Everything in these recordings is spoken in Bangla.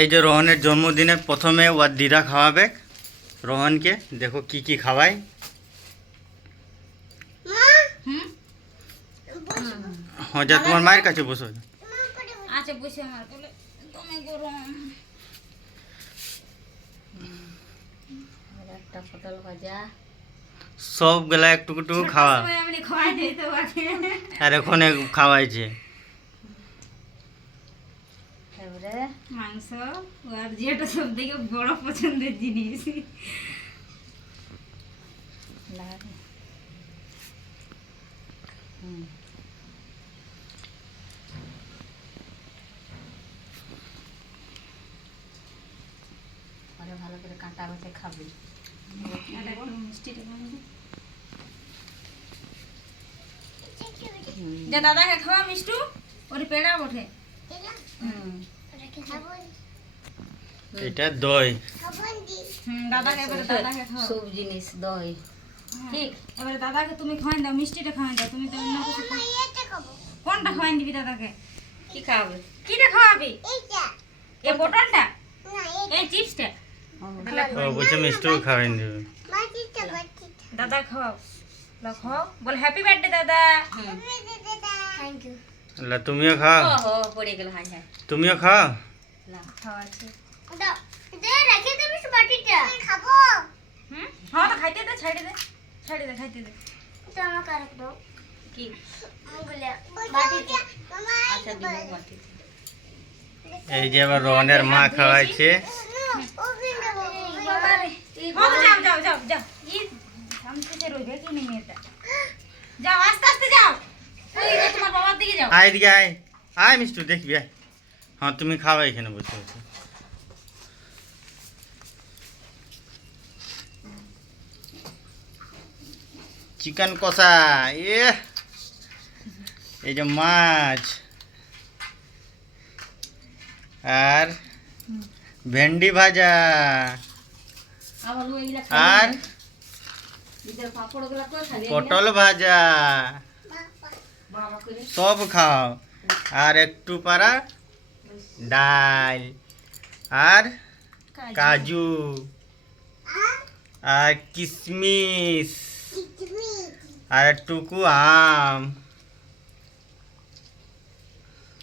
এই যে রোহনের জন্মদিনে প্রথমে ওর দিদা খাওয়াবে। রোহনকে দেখো কি কি খাওয়ায়। হুম? হ্যাঁ তোমার মায়ের কাছে বসো। আচ্ছা বসে আমার বলে তুমি গরম। একটা পটল ভাজা। সবগুলা একটু একটু খাওয়া। আর এখন খাওয়াইছে। মাংস আর যেটা সব থেকে বড় পছন্দের জিনিস। পরে ভালো করে কাঁটা বসে খাবি। মিষ্টিটা যা দাদাকে খাওয়া মিষ্টু? ওর পেড়া ওঠে হুম। এটা দই। সব জিনিস দই। ঠিক এবারে দাদাকে তুমি খাওয়াই দাও মিষ্টিটা খাওয়াই দাও তুমি তো অন্য কিছু কোনটা খাওয়াই দিবি দাদাকে? কি খাবে কিটা খাওয়াবি? এই পটলটা? এই চিপসটা? ও বলছে মিষ্টিও খাওয়াই দেবে। দাদা খাও খাও বল হ্যাপি বার্থডে দাদা। লা তুমিও খাও ও পড়ে গেল হাই হাই তুমিও খাও লা খাওয়াচ্ছি হুম হ্যাঁ তো খাইতে দে ছাইড়ে দে ছাইড়ে দে খাইতে দে কি আচ্ছা দিব বাটি এই যে আবার রোহনের মা খাওয়াইছে হ্যাঁ যাও যাও যাও যাও ই সামনে রইবে কি নেই এটা যাও আস্তে আস্তে যাও ওই যে তোমার বাবার দিকে যাও আয় এদিকে আয়। আয় মিষ্টু দেখবি আয়। হ্যাঁ তুমি খাওয়া এখানে বসে বসে। চিকেন কষা এ এই যে মাছ। আর ভেন্ডি ভাজা। আর পটল ভাজা। সব খাও আর একটু পারা ডাল আর কাজু আর কিশমিশ আর টুকু আম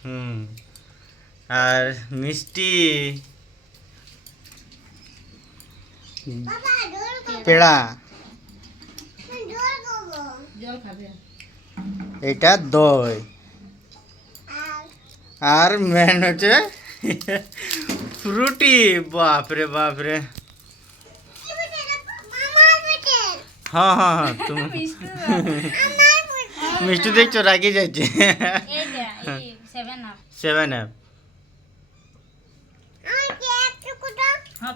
হুম আর মিষ্টি পেড়া জল খাবে এটা দই। আর মেন হচ্ছে ফ্রুটি বাপরে বাপরে। হ্যাঁ হ্যাঁ হ্যাঁ তুমি মিষ্টি। দেখছ রাগি যাচ্ছে। সেভেন অ্যাপ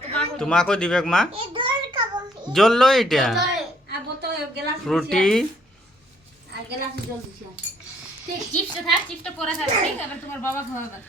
তোমাকে তোমাকেও দিবে মা? জ্বললো এটা। ফ্রুটি আর গ্লাসে জল দিছি। ঠিক চিপসটা থাক চিপসটা পরে খাবে ঠিক? আবার তোমার বাবা খাওয়াবে